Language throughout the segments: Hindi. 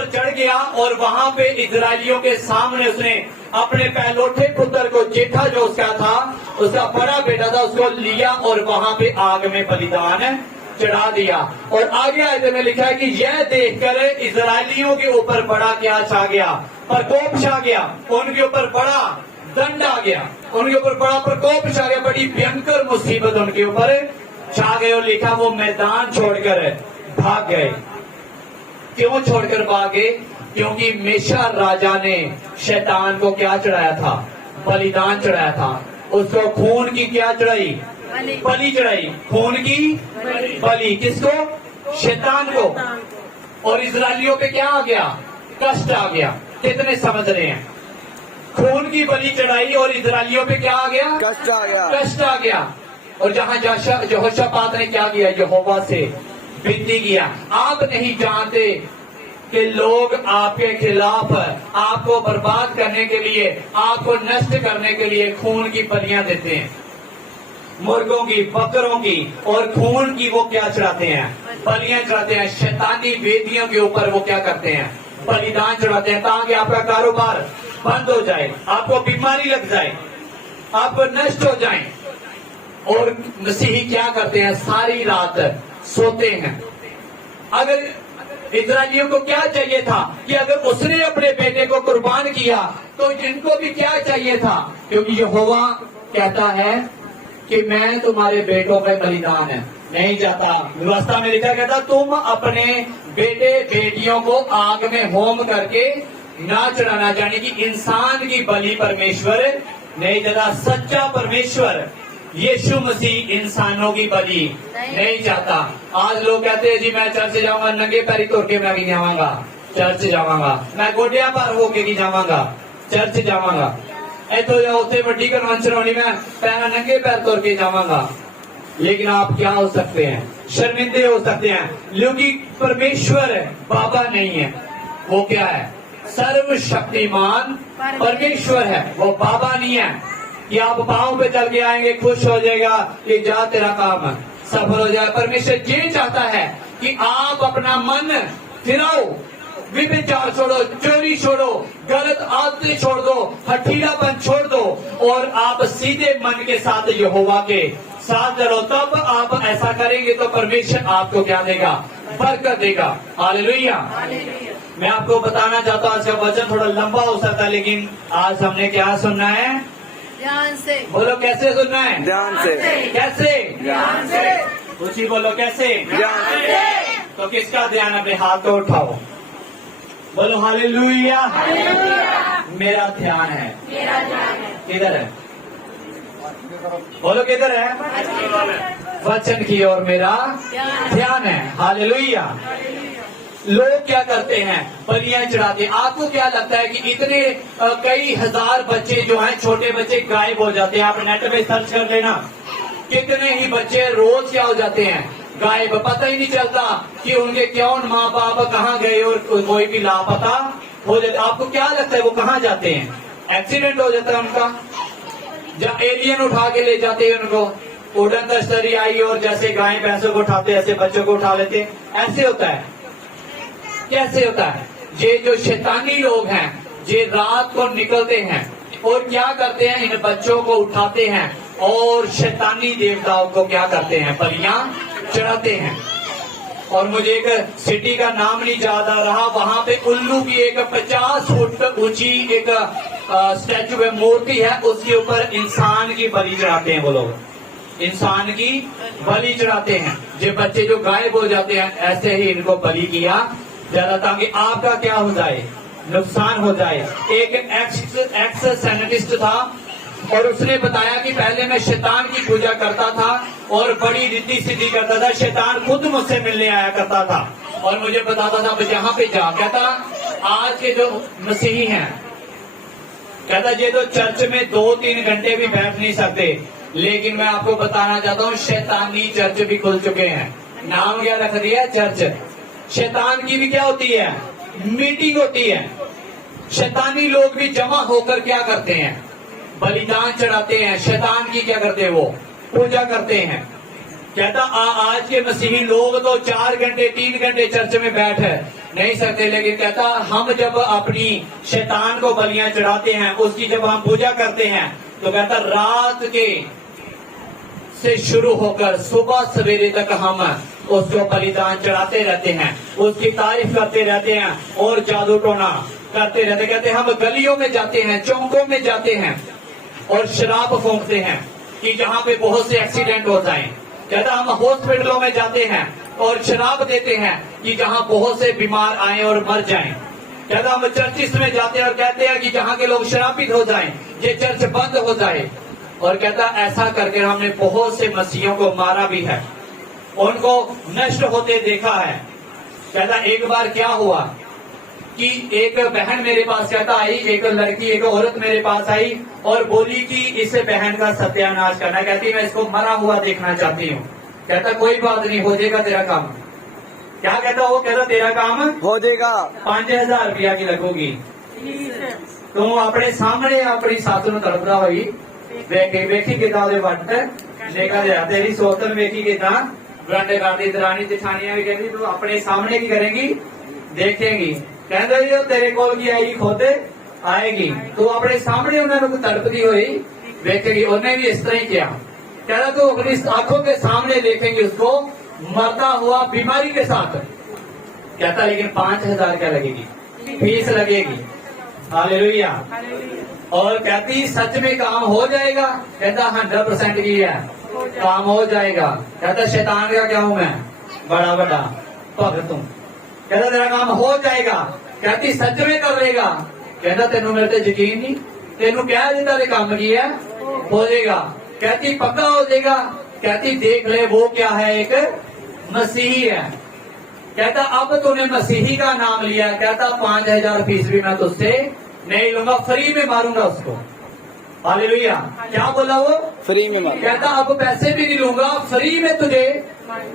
ऊपर चढ़ गया और वहां पे इजरायलियों के सामने उसने अपने पहलौठे पुत्र को, जेठा जो उसका था, उसका बड़ा बेटा था, उसको लिया और वहां पे आग में बलिदान चढ़ा दिया। और आगे आयत में लिखा है कि यह देखकर इजरायलियों के ऊपर बड़ा क्या छा गया, प्रकोप छा गया, उनके ऊपर बड़ा दंड आ गया, उनके ऊपर बड़ा प्रकोप छा गया, बड़ी भयंकर मुसीबत उनके ऊपर छा गए। और लिखा वो मैदान छोड़कर भाग गए। क्यों छोड़कर भागे? क्योंकि मेशा राजा ने शैतान को क्या चढ़ाया था? बलिदान चढ़ाया था। उसको खून की क्या चढ़ाई? बलि चढ़ाई। खून की बलि। किसको? शैतान को। और इजरायलियों पे क्या आ गया? कष्ट आ गया। कितने समझ रहे हैं? खून की बलि चढ़ाई और इजरायलियों पे क्या आ गया? कष्ट आ गया। कष्ट आ गया। और जहां यहोशापात ने क्या किया? यहोवा से विनती किया, आप नहीं जानते कि लोग आपके खिलाफ, आपको बर्बाद करने के लिए, आपको नष्ट करने के लिए खून की बलियां देते हैं, मुर्गों की, बकरों की, और खून की वो क्या चढ़ाते हैं? बलियां चढ़ाते हैं। शैतानी वेदियों के ऊपर वो क्या करते हैं? बलिदान चढ़ाते हैं, ताकि आपका कारोबार बंद हो जाए, आपको बीमारी लग जाए, आप नष्ट हो जाएं। और मसीही क्या करते हैं? सारी रात सोते हैं। अगर इजरायलियों को क्या चाहिए था कि अगर उसने अपने बेटे को कुर्बान किया तो इनको भी क्या चाहिए था? क्योंकि यहोवा कहता है कि मैं तुम्हारे बेटों पे बलिदान नहीं चाहता। व्यवस्था में लिखा कहता तुम अपने बेटे बेटियों को आग में होम करके ना चढ़ाना, यानी कि इंसान की बलि परमेश्वर नहीं चाहता। सच्चा परमेश्वर यीशु मसीह इंसानों की बलि नहीं चाहता। आज लोग कहते हैं जी मैं चर्च जाऊंगा, नंगे पैरी तोड़ के मैं भी जाऊंगा, चर्च जाऊंगा, मैं गोडिया पार होके भी जाऊंगा, चर्च जाऊंगा, तो उत्थे वड्डी कन्वेंशन होनी, मैं पैर नंगे पैर तोड़ के जाऊंगा। लेकिन आप क्या हो सकते हैं? शर्मिंदे हो सकते हैं, क्योंकि परमेश्वर बाबा नहीं है। वो क्या है? सर्वशक्तिमान परमेश्वर है, वो बाबा नहीं है कि आप पांव पे चल के आएंगे, खुश हो जाएगा कि जा तेरा काम सफल हो जाए। परमेश्वर ये चाहता है कि आप अपना मन फिराओ, विचार छोड़ो, चोरी छोड़ो, गलत आदतें छोड़ दो, हठीलापन छोड़ दो, और आप सीधे मन के साथ यहोवा के साथ चलो। तब आप ऐसा करेंगे तो परमेश्वर आपको क्या देगा? बरकत देगा। हालेलुया। मैं आपको बताना चाहता हूँ, आज का वचन थोड़ा लंबा हो सकता है, लेकिन आज हमने क्या सुनना है? ध्यान से बोलो, कैसे सुनना है? ध्यान से। कैसे? ध्यान से। उसी बोलो, कैसे? ध्यान से। तो किसका ध्यान? अपने हाथ को उठाओ, बोलो हालेलुया। मेरा ध्यान है। किधर है? बोलो किधर है? वचन की ओर मेरा ध्यान है। हालेलुया। लोग क्या करते हैं? बलियां चढ़ाते हैं। आपको क्या लगता है कि इतने कई हजार बच्चे जो हैं, छोटे बच्चे गायब हो जाते हैं? आप नेट पे सर्च कर लेना, कितने ही बच्चे रोज क्या हो जाते हैं? गायब। पता ही नहीं चलता कि उनके क्यों माँ बाप कहाँ गए, और कोई भी लापता हो जाता। आपको क्या लगता है वो कहाँ जाते हैं? एक्सीडेंट हो जाता है उनका, जब एलियन उठा के ले जाते हैं उनको, उड़न तश्तरी आई और जैसे गाय भैंसों को उठाते ऐसे बच्चों को उठा लेते। ऐसे होता है। कैसे होता है? ये जो शैतानी लोग हैं, ये रात को निकलते हैं और क्या करते हैं? इन बच्चों को उठाते हैं और शैतानी देवताओं को क्या करते हैं? बलियां चढ़ाते हैं। और मुझे एक सिटी का नाम नहीं याद आ रहा, वहां पे उल्लू की एक 50 फुट ऊंची एक स्टैचू है, मूर्ति है, उसके ऊपर इंसान की बलि चढ़ाते हैं। वो लोग इंसान की बलि चढ़ाते हैं। ये बच्चे जो गायब हो जाते हैं, ऐसे ही इनको बलि किया जाता, ताकि आपका क्या हो जाए? नुकसान हो जाए। एक एक्स साइंटिस्ट था और उसने बताया कि पहले मैं शैतान की पूजा करता था और बड़ी रिद्धि सिद्धि करता था। शैतान खुद मुझसे मिलने आया करता था और मुझे बताता था मैं यहाँ पे जा। कहता आज के जो मसीही हैं, कहता ये तो चर्च में 2-3 घंटे भी बैठ नहीं सकते, लेकिन मैं आपको बताना चाहता हूँ शैतानी चर्च भी खुल चुके हैं। नाम क्या रख दिया? चर्च। शैतान की भी क्या होती है? मीटिंग होती है। शैतानी लोग भी जमा होकर क्या करते हैं? बलिदान चढ़ाते हैं। शैतान की क्या करते हैं? वो पूजा करते हैं। कहता आज के मसीही लोग तो 4 घंटे 3 घंटे चर्च में बैठ नहीं सकते, लेकिन कहता हम जब अपनी शैतान को बलियां चढ़ाते हैं, उसकी जब हम पूजा करते हैं, तो कहता रात के से शुरू होकर सुबह सवेरे तक हम उसको बलिदान चढ़ाते रहते हैं, उसकी तारीफ करते रहते हैं और जादू टोना करते रहते। कहते हम गलियों में जाते हैं, चौकों में जाते हैं और शराब फूंकते हैं कि जहां पे बहुत से एक्सीडेंट हो जाएं। कहता हम हॉस्पिटलों में जाते हैं और शराब देते हैं कि जहां बहुत से बीमार आए और मर जाएं। कहता हम चर्चिस में जाते हैं और कहते हैं कि जहां के लोग शराबित हो जाएं, ये चर्च बंद हो जाए। और कहता ऐसा करके हमने बहुत से मसीहों को मारा भी है, उनको नष्ट होते देखा है। कहता एक बार क्या हुआ कि एक बहन मेरे पास कहता आई, एक लड़की एक औरत मेरे पास आई और बोली कि इस बहन का सत्यानाश करना। कहती मैं इसको मरा हुआ देखना चाहती हूँ। कहता कोई बात नहीं, हो जाएगा तेरा काम। क्या कहता वो? कहता तेरा काम हो जाएगा। 5000 रुपया की लगोगी। तू अपने सामने अपनी सੱਸ ਨੂੰ ਤੜਪਦਾ ਹੋਈ ਵੇਖੀ ਕਿਦਾਂ ਉਹਦੇ ਵੱਟ ਲੇਕਾ ਜਾ ਤੇਰੀ ਸੋਤਨ ਵੇਖੀ ਕਿਦਾਂ ਗੰਡੇ ਕਰਦੀ ਦਰਾਣੀ ਜਠਾਣੀਆਂ ਵੀ ਕਹਿੰਦੀ ਤੂੰ ਆਪਣੇ ਸਾਹਮਣੇ ਕੀ ਕਰੇਗੀ ਦੇਖੇਗੀ। ਕਹਿੰਦਾ ਜੀ ਉਹ ਤੇਰੇ ਕੋਲ ਕੀ ਆਏਗੀ ਖੁਦ ਆਏਗੀ, ਤੂੰ ਆਪਣੇ ਸਾਹਮਣੇ ਉਹਨਾਂ ਨੂੰ ਤੜਪਦੀ ਹੋਈ ਵੇਖੇਗੀ। ਉਹਨੇ ਵੀ ਇਸ ਤਰ੍ਹਾਂ ही किया। कहता तू अपनी आंखों के सामने देखेंगे उसको मरता हुआ बीमारी के साथ। कहता लेकिन 5000 क्या लगेगी, फीस लगेगी। हालेलुया। और कहती सच में काम हो जाएगा। कहता 100% की है, काम हो जाएगा। कहता शैतान का क्या हूं मैं, बड़ा बड़ा भगत हूं। कहता तेरा काम हो जाएगा। कहती सच में कर लेगा। कहता तेनू मेरे ते यकीन नहीं, तेनू क्या दिता ते काम किया हो जाएगा। कहती पक्का हो जाएगा। कहती देख ले वो क्या है, एक मसीही है। कहता अब तूने मसीही का नाम लिया। कहता 5000 फीस भी मैं तुझसे नहीं लूंगा, फ्री में मारूंगा उसको। हालेलुया। क्या बोला वो? फ्री में मार। कहता अब पैसे भी नहीं लूंगा, फ्री में तुझे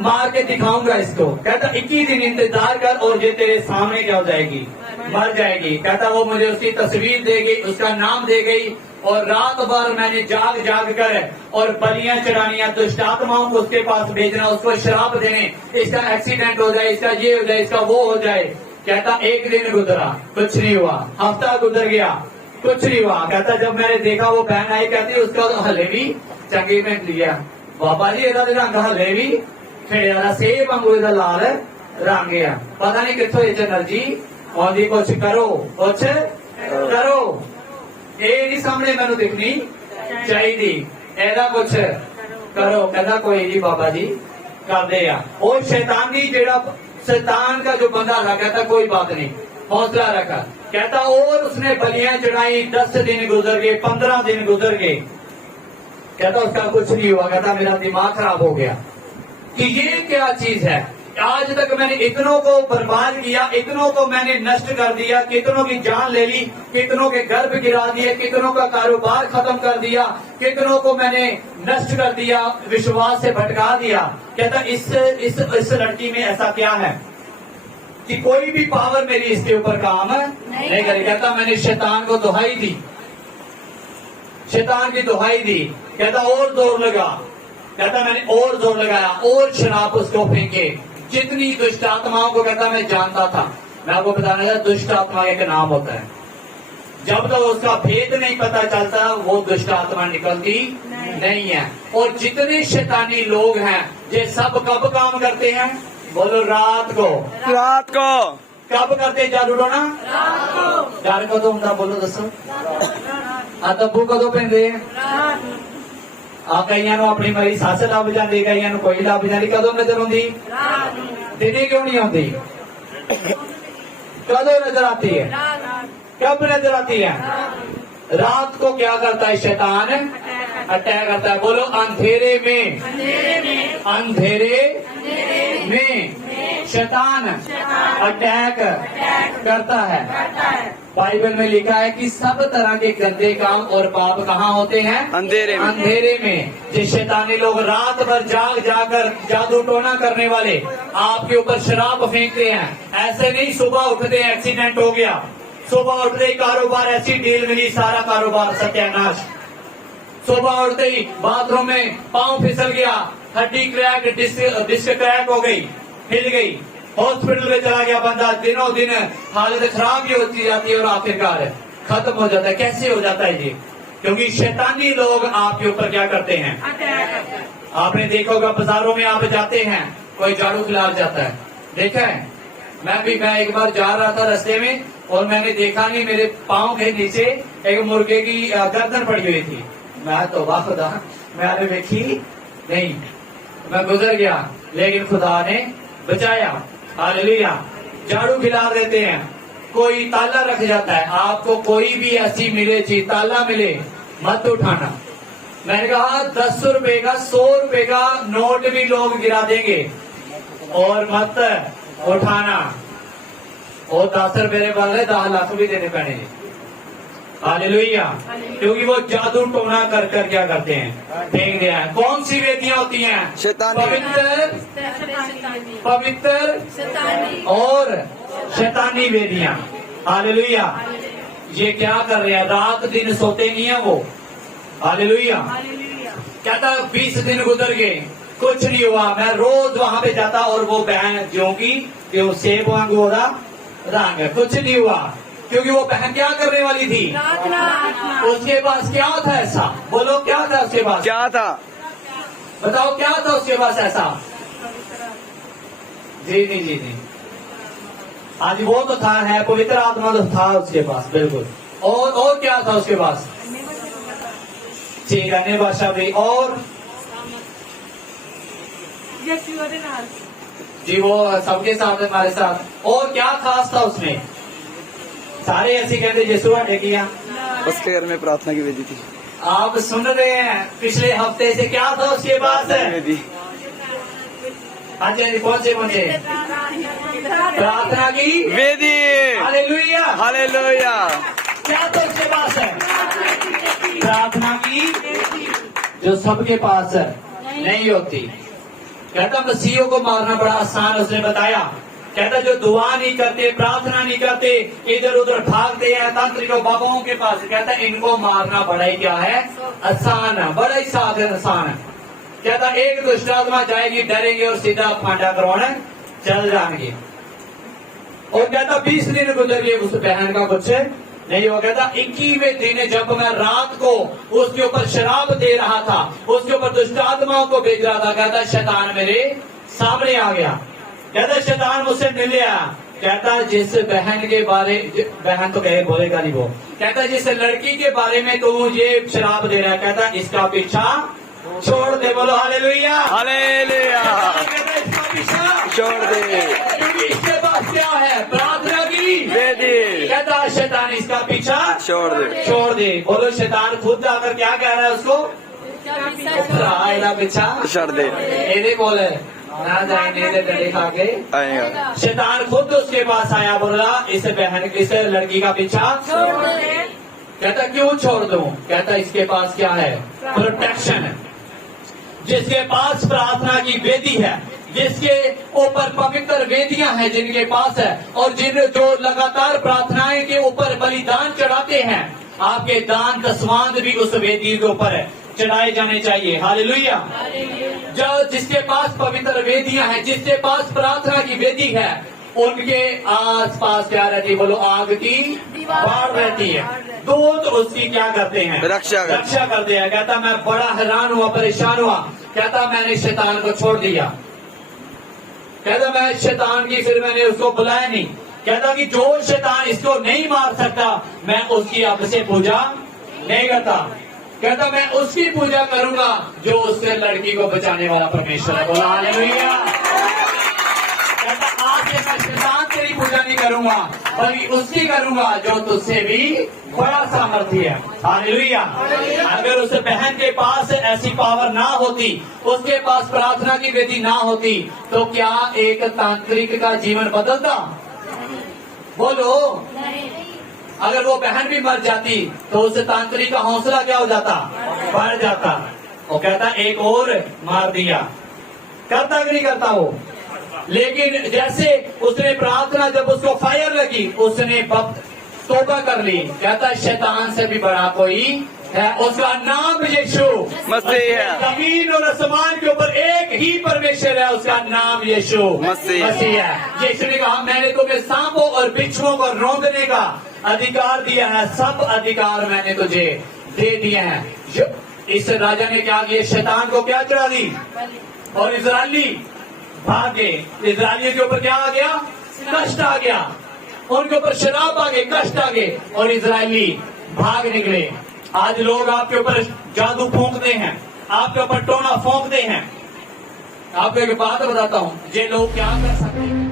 मार के दिखाऊंगा इसको। कहता 21 दिन इंतजार कर और ये तेरे सामने क्या हो जाएगी, मर जाएगी। कहता वो मुझे उसकी तस्वीर दे गई, उसका नाम दे गई और रात भर मैंने जाग जाग कर और बलियां चढ़ानियां, दुष्ट आत्माओं को उसके पास भेजना, उसको शराब देने, इसका एक्सीडेंट हो जाए, इसका ये हो जाए, इसका वो हो जाए। कहता एक दिन गुजरा, कुछ नहीं हुआ। हफ्ता गुजर गया, कुछ नहीं हुआ। कहता जब मैंने देखा वो बहन आई, कहती उसका तो हले भी चंगी में लिया बाबा जी, ਇਹਦਾ रंग हले भी खिड़े वाला सेब वांगू ਇਹਦਾ लाल रंग है। पता नहीं कितों ये एनर्जी आउंदी। कुछ करो, कुछ करो, ये नहीं सामने मैनू दिखनी चाहिए, ऐसा कुछ करो। कहता कोई नहीं बाबा जी करते हैं। और शैतानी जेड़ा शैतान का जो बंदा था, कहता कोई बात नहीं, हौसला रखा। कहता और उसने बलियां चढ़ाई। 10 दिन गुजर गए, 15 दिन गुजर गए। कहता उसका कुछ नहीं हुआ। कहता मेरा दिमाग खराब हो गया कि ये क्या चीज है। आज तक मैंने इतनों को बर्बाद किया, इतनों को मैंने नष्ट कर दिया, कितनों की जान ले ली, कितनों के घर पे गिरा दिए, कितनों का कारोबार खत्म कर दिया, कितनों को मैंने नष्ट कर दिया, विश्वास से भटका दिया। कहता इस लड़की में ऐसा क्या है कि कोई भी पावर मेरी इसके ऊपर काम नहीं करी। कहता मैंने शैतान को दुहाई दी, शैतान की दुहाई दी। कहता और जोर लगा। कहता मैंने और जोर लगाया और शराब उसको फेंके। जितनी दुष्ट आत्माओं को कहता मैं जानता था। मैं आपको बताने लगा दुष्ट आत्मा एक नाम होता है, जब तक तो उसका भेद नहीं पता चलता वो दुष्ट आत्मा निकलती नहीं है। और जितने शैतानी लोग हैं ये सब कब काम करते हैं, बोलो रात को। रात को कब करते जादू टोना? डर कदों होंदा बोलो दसो। तब्बू कदों पैंदे कईयां नूं अपनी मरी सੱਸ ਲੱਭ ਜਾਂਦੀ, कईयां नूं कोई ਲੱਭ ਜਾਂਦੀ। कदों नजर आउंदी? दिने क्यों नहीं आउंदी? कदों नजर आती है? कब नजर आती है? रात को क्या करता है शैतान? अटैक करता है। बोलो अंधेरे में, अंधेरे में शैतान अटैक करता है। बाइबल में लिखा है कि सब तरह के गंदे काम और पाप कहाँ होते हैं? अंधेरे में। अंधेरे में। जो शैतानी लोग रात भर जाग जाकर जादू टोना करने वाले आपके ऊपर शराब फेंकते हैं। ऐसे नहीं सुबह उठते एक्सीडेंट हो गया, सुबह उठते कारोबार ऐसी डील मिली, सारा कारोबार सत्यानाश। सुबह उठते ही बाथरूम में पांव फिसल गया, हड्डी क्रैक, डिस्क क्रैक हो गई, हिल गई, हॉस्पिटल में चला गया बंदा, दिनों दिन हालत खराब ही होती जाती है और आखिरकार खत्म हो जाता है। कैसे हो जाता है ये? क्योंकि शैतानी लोग आपके ऊपर क्या करते हैं? आपने देखा होगा बाजारों में आप जाते हैं, कोई झाड़ू खिला जाता है, देखा है? मैं एक बार जा रहा था रास्ते में और मैंने देखा नहीं, मेरे पांव के नीचे एक मुर्गे की गर्दन पड़ी हुई थी। मैं तो वाह खुदा, मैंने देखी नहीं, मैं गुजर गया, लेकिन खुदा ने बचाया। हालेलुया। झाड़ू खिला देते हैं, कोई ताला रख जाता है। आपको कोई भी ऐसी मिले चीज, ताला मिले, मत उठाना। मैंने कहा 10 रुपए का, 100 रुपए का नोट भी लोग गिरा देंगे और मत उठाना। और 10 रुपए वाले 10 लाख भी देने पड़ेंगे। हालेलुया। क्योंकि वो जादू टोना कर कर क्या करते हैं? फेंक दिया है। कौन सी वेदियां होती हैं? शैतानी। पवित्र और शैतानी वेदियां। हालेलुया। ये क्या कर रहे हैं? रात दिन सोते नहीं है वो। हालेलुया। कहता 20 दिन गुजर गए, कुछ नहीं हुआ। मैं रोज वहां पे जाता और वो बहन जो की सेब वांगू हो रहा रंग, कुछ नहीं हुआ। क्योंकि वो बहन क्या करने वाली थी? उसके पास क्या था ऐसा? बोलो क्या था उसके पास? क्या था? बताओ क्या था उसके पास ऐसा? जी नहीं, जी नहीं। आज वो तो था, है पवित्र आत्मा तो था उसके पास, बिल्कुल। और क्या था उसके पास? ठीक है, अन्य भाषा भी। और जी वो सबके साथ, हमारे साथ। और क्या खास था उसमें? सारे ऐसे कहते यीशु ने किया। उसके घर में प्रार्थना की विधि थी। आप सुन रहे हैं, पिछले हफ्ते से क्या था उसके पास? विधि। हाँ जी, कौन से प्रार्थना की विधि। हालेलुया। हालेलुया। क्या तो उसके पास है? प्रार्थना की, जो सबके पास नहीं होती। कहता मसीहों को मारना बड़ा आसान, उसने बताया। कहता जो दुआ नहीं करते, प्रार्थना नहीं करते, इधर उधर भागते हैं तांत्रिकों बाबाओं के पास, कहता इनको मारना बड़ा ही क्या है? आसान है, बड़ा ही साधन आसान है। कहता एक दुष्ट आत्मा जाएगी, डरेंगे और सीधा फांडा करवाने चल जाएंगे। और कहता 20 दिन गुजर गए, उस बहन का कुछ नहीं हो। कहता 21वें दिन जब मैं रात को उसके ऊपर शराब दे रहा था, उसके ऊपर दुष्ट आत्माओं को भेज रहा था, कहता शैतान मेरे सामने आ गया। कहता शैतान मुझसे मिल गया। कहता जिस बहन के बारे, बहन तो कहे बोलेगा नहीं वो, कहता जिस लड़की के बारे में तू ये शराब दे रहा है, कहता इसका पीछा छोड़ दे। बोलो हालेलुया। हालेलुया। कहता इसका पीछा छोड़ दे। क्योंकि इसके पास क्या है? प्रार्थना की विधि। कहता शैतान इसका पीछा छोड़ दे। छोड़ दे। बोलो शैतान खुद आकर क्या कह रहा है उसको? पीछा छोड़ दे। ये बोले ना जाए नहीं तो डंडे खा के आएगा। शैतान खुद उसके पास आया, बोला इस बहन, इस लड़की का पीछा छोड़ दे। कहता क्यों छोड़ दूं? कहता इसके पास क्या है? प्रोटेक्शन है। जिसके पास प्रार्थना की वेदी है, जिसके ऊपर पवित्र वेदियां हैं जिनके पास है, और जो लगातार प्रार्थनाएं के ऊपर बलिदान चढ़ाते हैं, आपके दान दसवांध भी उस वेदी के ऊपर चढ़ाए जाने चाहिए। हालेलुया। जो जिसके पास पवित्र वेदियां हैं, जिसके पास प्रार्थना की वेदी है, उनके आस पास क्या रहती है? बोलो आग की बाढ़ रहती है। दूत उसकी क्या करते हैं? रक्षा करते हैं। कहता मैं बड़ा हैरान हुआ, परेशान हुआ। कहता मैंने शैतान को छोड़ दिया। कहता मैं शैतान की, फिर मैंने उसको बुलाया नहीं। कहता कि जो शैतान इसको नहीं मार सकता, मैं उसकी अब से पूजा नहीं करता। कहता मैं उसकी पूजा करूंगा जो उससे लड़की को बचाने वाला परमेश्वर है। बोला हालेलुया। कहता आज से मैं शैतान तेरी पूजा नहीं करूंगा, बल्कि उसकी करूंगा जो तुझसे भी बड़ा सामर्थ्य है। हालेलुया। अगर उस बहन के पास ऐसी पावर ना होती, उसके पास प्रार्थना की वेदी ना होती, तो क्या एक तांत्रिक का जीवन बदलता? बोलो। अगर वो बहन भी मर जाती तो उस तांत्रिक का हौसला क्या हो जाता? बढ़ जाता। वो कहता एक और मार दिया। करता कि नहीं करता वो? लेकिन जैसे उसने प्रार्थना, जब उसको फायर लगी, उसने तौबा कर ली। कहता शैतान से भी बड़ा कोई है, उसका नाम यीशु मसीह है। जमीन और आसमान के ऊपर एक ही परमेश्वर है, उसका नाम यीशु मसीह है। यीशु ने कहा मैंने तुम्हें सांपों और बिच्छुओं को रौंदने का अधिकार दिया है, सब अधिकार मैंने तुझे दे दिए हैं। इस राजा ने क्या किया, शैतान को क्या चढ़ा दी और इजरायली भागे। इजरायलियों के ऊपर क्या आ गया, कष्ट आ गया, उनके ऊपर शराब आ गई, कष्ट आ गए और इजरायली भाग निकले। आज लोग आपके ऊपर जादू फूंकते हैं, आपके ऊपर टोना फूंकते हैं। आपको एक बात बताता हूं, ये लोग क्या कर सकते हैं।